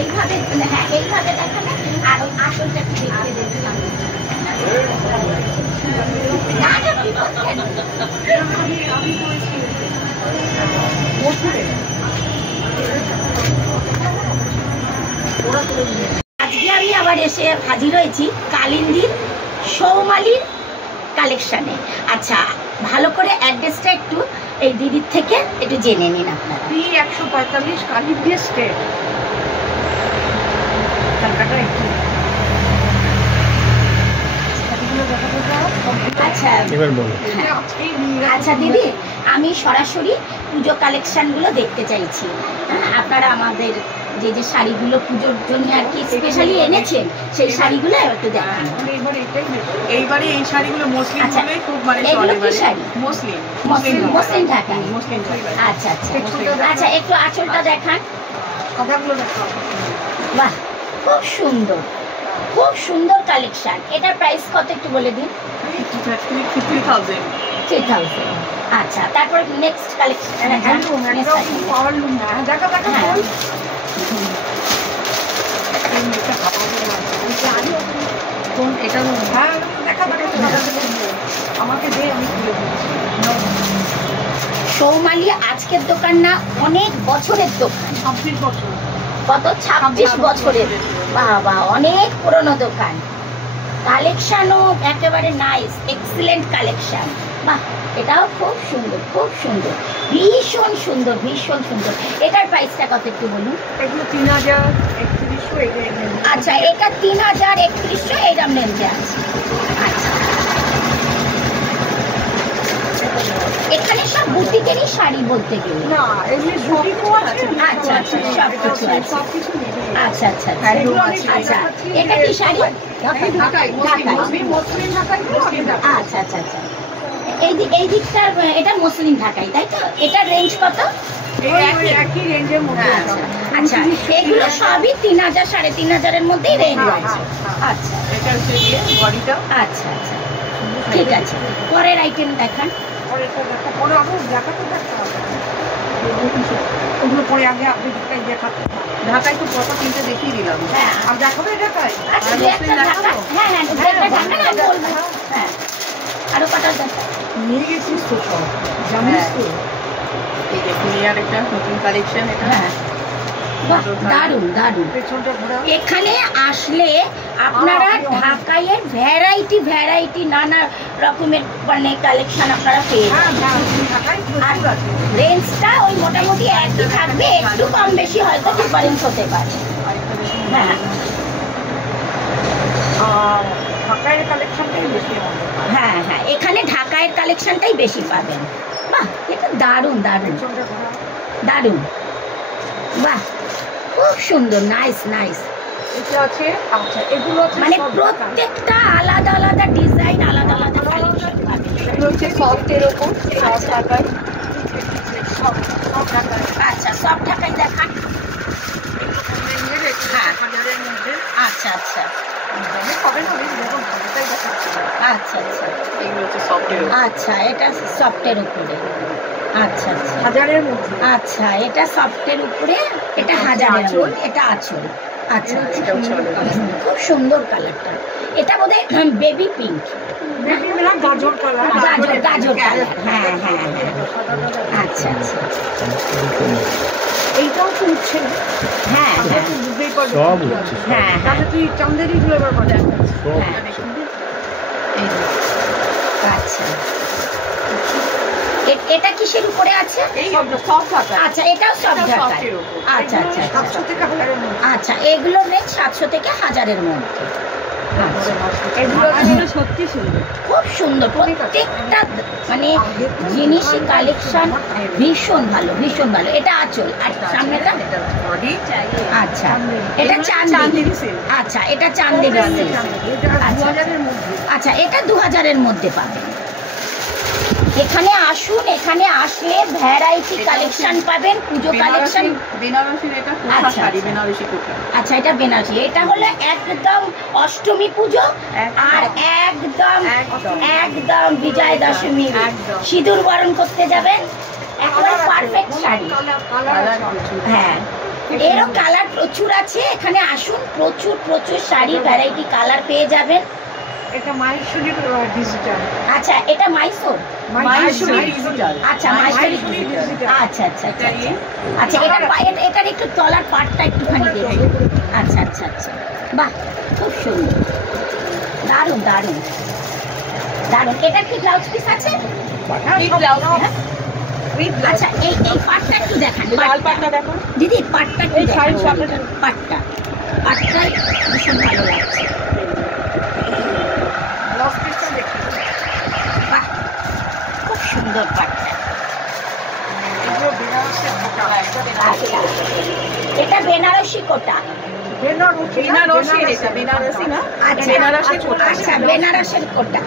এইভাবে, হ্যাঁ এইভাবে দেখালে আর ওই আসলটা একটু দেখতে দেখলাম। আজকে আমি আবার এসে হাজির হয়েছি কালিন্দির সৌমালির কালেকশনে। আচ্ছা, ভালো করে অ্যাড্রেসটা একটু এই দিদির থেকে একটু জেনে নিন আপনারা। P145 Kalindi street, Kolkata. আচ্ছা আচ্ছা দিদি, আমি সরাসরি পুজো কালেকশনগুলো দেখতে চাইছি। আপনারা আমাদের যে যে শাড়িগুলো পুজোর জন্য আর কি স্পেশালি এনেছেন সেই শাড়িগুলো একটু দেখান। এইবারে এই শাড়িগুলো মুসলিম বলে খুব মানে চলে। শাড়ি মুসলিম মুসলিম ঢাকা। মুসলিম ঢাকা। আচ্ছা আচ্ছা আচ্ছা, একটু আঁচলটা দেখান। কথাগুলো দেখো। বাহ, খুব সুন্দর, খুব সুন্দর কালেকশন। এটার প্রাইস কত একটু বলে দিন। 3000। আচ্ছা, তারপর নেক্সট কালেকশন সৌমালি আজকের দোকান না, অনেক বছরের দোকান। 26 বছর। কত? 26 বছরের। বাবা, অনেক পুরনো দোকান। কালেকশনও একেবারে নাইস, এক্সিলেন্ট কালেকশন। বাহ, এটাও খুব সুন্দর, খুব সুন্দর, ভীষণ সুন্দর, ভীষণ সুন্দর। এটার প্রাইসটা কত একটু বলুন। এগুলো 3000-3100। আচ্ছা, এটা 3000-3100 এইরকম রেঞ্জে আছে। আচ্ছা, এখানে সব বুটিকেরই শাড়ি বলতে গেলে। না, এমনি বুটিকও আছে। আচ্ছা আচ্ছা, সব কিছু আছে। আচ্ছা আচ্ছা আচ্ছা, এটা কি শাড়ি? ঢাকাই, মুসলিম ঢাকাই। আচ্ছা আচ্ছা আচ্ছা, এই দিকটার এটা মুসলিম ঢাকাই, তাই তো? এটার রেঞ্জ কত? একই রেঞ্জের মধ্যে। আচ্ছা, এগুলো সবই 3000 3500-এর মধ্যেই রেঞ্জ আছে। আচ্ছা, এটা হচ্ছে বডিটা। আচ্ছা আচ্ছা, ঠিক আছে। পরের আইটেম দেখান। পরেরটা দেখো, পরে আরো দেখাতে দেখতে হবে। ওগুলো পরে আগে আপনি দেখাতে। ঢাকায় তো কত তিনটে দেখিয়ে দিলাম। হ্যাঁ, আর দেখাবে ঢাকায়। আচ্ছা, একটা ঢাকা। হ্যাঁ হ্যাঁ, একটা ঢাকা না বলবো। হ্যাঁ, আরো কটা দেখা নিয়ে গেছিস তো সব, জানিস তো। এই দেখুন, এই আরেকটা নতুন কালেকশন এটা। হ্যাঁ, দারুণ দারুণ। এখানে আসলে আপনারা ঢাকাইয়ের ভ্যারাইটি নানা রকমের মানে কালেকশন আপনারা পেয়ে যাবেন। রেঞ্জটা ওই মোটামুটি একই থাকবে, একটু কম বেশি হয়তো ডিফারেন্স হতে পারে। হ্যাঁ, ঢাকাইয়ের কালেকশনটাই বেশি হবে। হ্যাঁ হ্যাঁ, এখানে ঢাকাইয়ের কালেকশনটাই বেশি পাবেন। বাহ, এটা দারুণ দারুণ দারুণ। বাহ, খুব সুন্দর, নাইস নাইস। এটা আছে। আচ্ছা, এগুলো আছে মানে প্রত্যেকটা আলাদা আলাদা ডিজাইন, আলাদা আলাদা কালেকশন পাবেন। এগুলো হচ্ছে সফটের ওপর, সফট ঢাকাই। আচ্ছা, সব ঢাকাই দেখান। হ্যাঁ, আচ্ছা আচ্ছা আচ্ছা আচ্ছা, এগুলো হচ্ছে সফটের। আচ্ছা, এটা সফটের উপরে। আচ্ছা আচ্ছা, হাজারের মধ্যে। আচ্ছা, এটা সফটের উপরে, এটা হাজারের মধ্যে, এটা আঁচল। আচ্ছা, খুব সুন্দর কালারটা। এটা বোধহয় বেবি পিঙ্ক, গাজর কালার। গাজর কালার। হ্যাঁ হ্যাঁ হ্যাঁ, আচ্ছা আচ্ছা। এইটাও তো উঠছে। হ্যাঁ হ্যাঁ হ্যাঁ, তাহলে তুই চান্দেরি ফ্লেভার পাওয়া যায়। আচ্ছা, এটা কিসের উপরে আছে? আচ্ছা, এটাও সব ঢাকায়। আচ্ছা আচ্ছা আচ্ছা, আচ্ছা, এগুলোর রেঞ্জ 700 থেকে 1000-এর মধ্যে। সত্যি সুন্দর, খুব সুন্দর। প্রত্যেকটা মানে জিনিসই কালেকশন ভীষণ ভালো, ভীষণ ভালো। এটা আঁচল, আর সামনেটা। আচ্ছা, এটা চান্দেরি। আচ্ছা, এটা চান্দেরি। আচ্ছা, এটা 2000-এর মধ্যে পাবেন। এখানে আসুন, এখানে আসলে ভ্যারাইটি কালেকশন পাবেন, পুজো কালেকশন। বেনারসির এটা কোঠা শাড়ি, বেনারসি কোঠা। আচ্ছা, এটা বেনারসি। এটা হলো একদম অষ্টমী পুজো আর একদম একদম বিজয়া দশমী সিঁদুর বরণ করতে যাবেন, একেবারে পারফেক্ট শাড়ি। হ্যাঁ, এরও কালার প্রচুর আছে, এখানে আসুন, প্রচুর প্রচুর শাড়ি ভ্যারাইটি কালার পেয়ে যাবেন। এটা মাইসোরি ডিজিটাল। আচ্ছা, এটা মাইসোর, মাইসোরি ডিজিটাল। আচ্ছা মাইসোরি ডিজিটাল। আচ্ছা আচ্ছা আচ্ছা আচ্ছা, এটার একটু তলার পাটটা একটুখানি দেখুন। আচ্ছা আচ্ছা আচ্ছা, বাহ খুব সুন্দর, দারুণ দারুণ দারুণ। এটার কি ব্লাউজ পিস আছে? আচ্ছা, এই পাটটা একটু দেখান, পাটটা দেখো দিদি, পাটটা একটু দেখান, পাটটা পাটটাই ভীষণ ভালো লাগছে। বাহ খুব সুন্দর পাটটা। এটা বেনারসি কোটা। বেনারসের কোটা।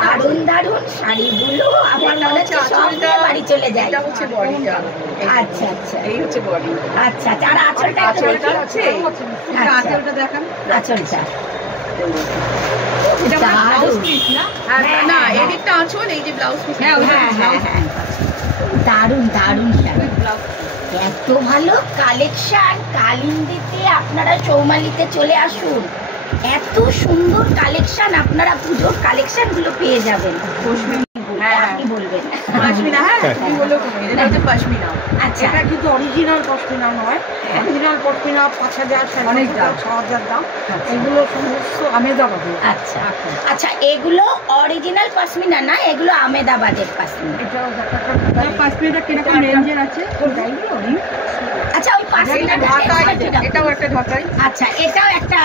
দারুন দারুন শাড়িগুলো আমার মনে হচ্ছে সব বাড়ি চলে যায়। আচ্ছা আচ্ছা, এই হচ্ছে বডি। আচ্ছা আচ্ছা, আর আঁচলটা আছে? আঁচলটা দেখান, আঁচলটা দারুন দারুন শাড়ি, এত ভালো কালেকশন। কালিন্দিতে আপনারা চৌমালিতে চলে আসুন, এত সুন্দর কালেকশন, আপনারা পুজোর কালেকশন গুলো পেয়ে যাবেন। আপনি বলবেন পশমিনা? হ্যাঁ, তুমি বলো, এটা হচ্ছে পশমিনা। আচ্ছা, এটা কিন্তু অরিজিনাল পশমিনা নয়, অরিজিনাল পশমিনা 5000 অনেক দাম, 6000 দাম। এগুলো সমস্ত আমেদাবাদের। আচ্ছা আচ্ছা, এগুলো অরিজিনাল পশমিনা না, এগুলো আমেদাবাদের পশমিনা। এটাও পশমিনা কিরকম রেঞ্জের আছে? আচ্ছা, ওই পশমিনাটা এটাও একটা ঢাকাই। আচ্ছা, এটাও একটা,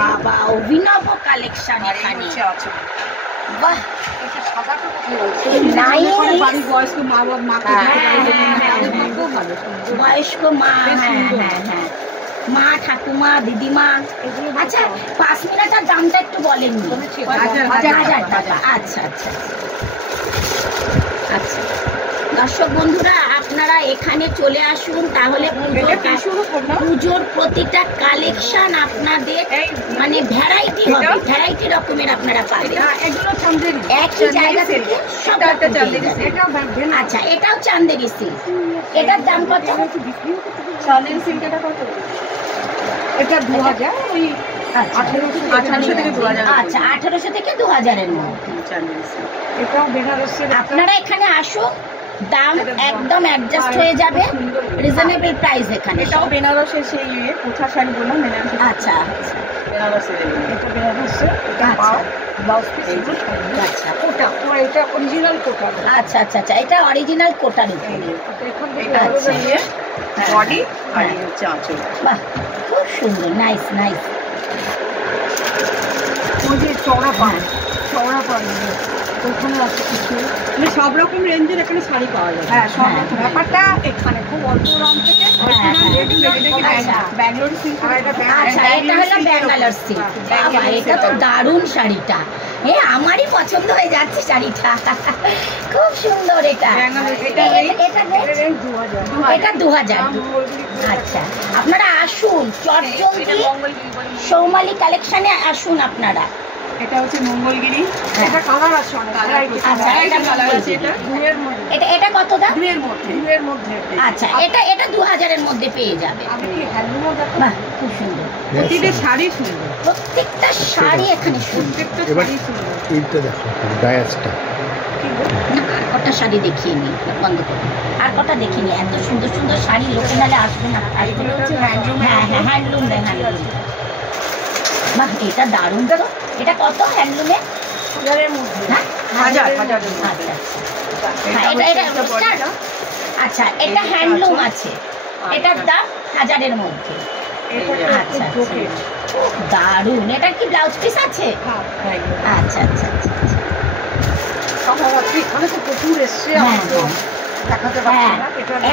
বাবা অভিনব কালেকশন এখানে। বাহ, বয়স্ক মা, বয়স্ক মা, হ্যাঁ হ্যাঁ হ্যাঁ, মা ঠাকুমা দিদিমা। আচ্ছা, পশমিনাটার দামটা একটু বলেননি? 1000 টাকা। আচ্ছা আচ্ছা আচ্ছা, দর্শক বন্ধুরা আপনারা এখানে চলে আসুন, তাহলে পুজোর প্রতিটা কালেকশন আপনাদের মানে ভ্যারাইটি হবে, ভ্যারাইটি রকমের আপনারা পাবেন। একই জায়গা থেকে সব। আচ্ছা, এটাও চান্দেরি সিল্ক। এটার দাম কত? চান্দেরি সিল্ক এটা কত? এটা 2000। ওই 1800 থেকে 2000। আচ্ছা, 1800 থেকে 2000 এর মধ্যে চান্দেরি সিল্ক। এটাও বেনারসের। আপনারা এখানে আসুন, দাম একদম অ্যাডজাস্ট হয়ে যাবে, রিজনেবল প্রাইস এখানে। এটাও বেনারসের সেই কোঠা শাড়ি বললাম, বেনারসের। আচ্ছা বেনারসের, এটা বেনারসের। আচ্ছা, ব্লাউজ পিস। আচ্ছা, কোটা, এটা অরিজিনাল কোটা। আচ্ছা আচ্ছা আচ্ছা, এটা অরিজিনাল কোটার উপরে। আচ্ছা, বডি আর হচ্ছে আঁচল। বাহ খুব সুন্দর, নাইস নাইস। ওই যে চওড়া পান, চওড়া পান ওখানে আছে কিছু, মানে সব রকম রেঞ্জের এখানে শাড়ি পাওয়া যায়। হ্যাঁ, সব রকম। ব্যাপারটা এখানে খুব অল্প দাম থেকে ব্যাঙ্গালোর সিল্ক। আচ্ছা, এটা হলো ব্যাঙ্গালোর সিল্ক। বাবা, এটা তো দারুণ শাড়িটা, আমারই পছন্দ হয়ে যাচ্ছে শাড়িটা, খুব সুন্দর। এটা এটা 2000। আচ্ছা, আপনারা আসুন চটজলদি চৌমালি কালেকশনে আসুন আপনারা। এটা হচ্ছে মঙ্গলগিরি। এটা কালার আছে অনেক। আচ্ছা, এটা কালার আছে। এটা এটা কত দাম? 2 এর মধ্যে। 2 এর মধ্যে। আচ্ছা, এটা 2000 এর মধ্যে পেয়ে যাবে। বাহ খুব সুন্দর, প্রতিটা শাড়ি সুন্দর, প্রত্যেকটা শাড়ি এখানে সুন্দর। এইটা দেখো, ডায়াসটা। আর কটা শাড়ি দেখিয়ে নি, বন্ধ করো, আর কটা দেখিনি। এত সুন্দর সুন্দর শাড়ি লোকে নালে আসবে না। এগুলো হচ্ছে হ্যান্ডলুম। হ্যাঁ হ্যাঁ, হ্যান্ডলুম দেন, হ্যান্ডলুম। বাহ, এটা দারুণ। তো এটা কত হ্যান্ডলুমে? 1000 এর মধ্যে। হ্যাঁ, 1000। আচ্ছা আচ্ছা, এটা হ্যান্ডলুম আছে, এটার দাম 1000 এর মধ্যে। আচ্ছা দারুণ। এটা কি ব্লাউজ পিস আছে? আচ্ছা আচ্ছা আচ্ছা,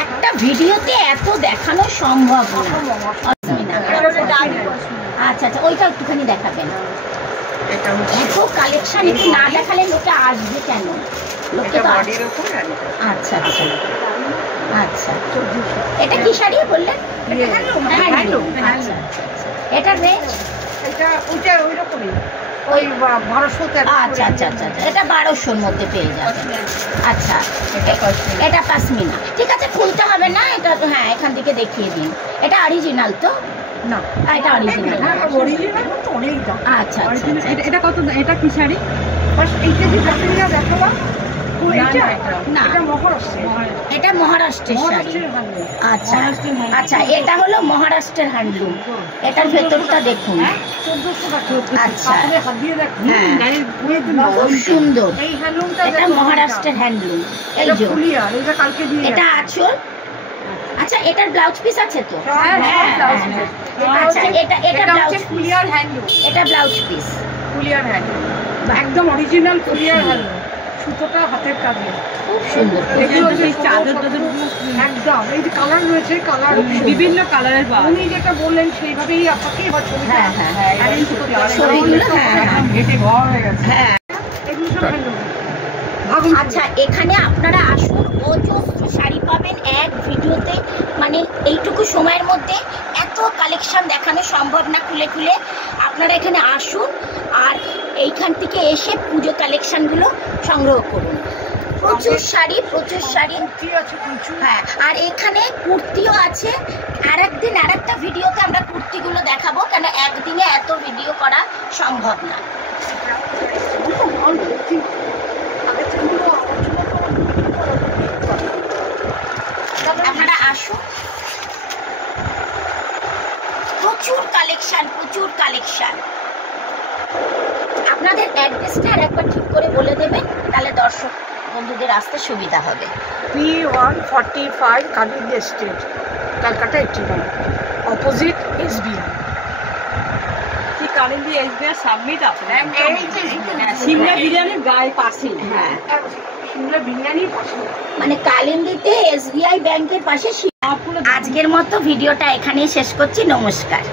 একটা ভিডিওতে এত দেখানো সম্ভব না। আচ্ছা আচ্ছা, ওইটা একটুখানি দেখাবেন। এত কালেকশন একটু না দেখালে লোকে আসবে কেন? লোকে তো আচ্ছা আচ্ছা আচ্ছা, এটা কি শাড়ি বললেন? আচ্ছা, এটার রেঞ্জ? এটা ওইটা ওই রকমই। ওই 1200 আচ্ছা আচ্ছা আচ্ছা, এটা 1200-র মধ্যে পেয়ে যাবে। আচ্ছা, এটা পাশমিনা, ঠিক আছে, খুলতে হবে না এটা। হ্যাঁ, এখান থেকে দেখিয়ে দিন। এটা অরিজিনাল তো? না, এটা অরিজিনাল। অরিজিনাল তো অনেক দাম। আচ্ছা আচ্ছা, এটা কত? এটা কি শাড়ি? এই কেজি জাতিরা দেখো না, না, এটা মহারাষ্ট্রের, এটা মহারাষ্ট্রের শাড়ি। আচ্ছা আচ্ছা, এটা হলো মহারাষ্ট্রের হ্যান্ডলুম। এটার ভেতরটা দেখুন। 1400 টাকা। আচ্ছা, আপনি হাত দিয়ে দেখুন, হ্যাঁ, খুব সুন্দর। এই হ্যান্ডলুমটা এটা মহারাষ্ট্রের হ্যান্ডলুম। এই যে ফুলিয়ার, এটা কালকে দিয়ে এটা আঁচল। আচ্ছা, এটার ব্লাউজ পিস আছে তো? হ্যাঁ, আচ্ছা, এটা ব্লাউজ পিস। ফুলিয়ার হ্যান্ডলুম, এটা ব্লাউজ পিস। ফুলিয়ার হ্যান্ডলুম, একদম অরিজিনাল ফুলিয়ার হ্যান্ডলুম। সুতোটা হাতের কাজে, খুব সুন্দর। এগুলো যে চাদর একদম, এই যে কালার রয়েছে, কালার বিভিন্ন কালারের পাওয়া উনি যেটা বললেন সেইভাবেই আপনাকে এবার ছবি। হ্যাঁ হ্যাঁ হ্যাঁ, ছবিগুলো ঘেটে ঘর হয়ে গেছে। হ্যাঁ। এগুলো সব হ্যান্ডলুম। আচ্ছা, এখানে আপনারা আসুন, অজস্র শাড়ি পাবেন এক ভিডিওতে। মানে এইটুকু সময়ের মধ্যে এত কালেকশন দেখানো সম্ভব না খুলে খুলে। আপনারা এখানে আসুন আর এইখান থেকে এসে পুজো কালেকশনগুলো সংগ্রহ করুন। প্রচুর শাড়ি, প্রচুর শাড়ি আছে প্রচুর। হ্যাঁ, আর এখানে কুর্তিও আছে। আর একদিন আর একটা ভিডিওতে আমরা কুর্তিগুলো দেখাবো, কেন একদিনে এত ভিডিও করা সম্ভব না। আপনারা আসুন, প্রচুর কালেকশন, প্রচুর কালেকশন। আপনাদের অ্যাড্রেসটা আর একবার ঠিক করে বলে দেবেন, তাহলে দর্শক বন্ধুদের আসতে সুবিধা হবে। P145 Kalindi street, Kolkata 89, opposite SBI। কি কালিন্দি এসবিআই সাবমিট আছে? এই সিমলা বিরিয়ানির গায়ে পাশে। হ্যাঁ, সিমলা বিরিয়ানির পাশে, মানে কালিন্দিতে SBI ব্যাংকের পাশে। আজকের মতো ভিডিওটা এখানেই শেষ করছি। নমস্কার।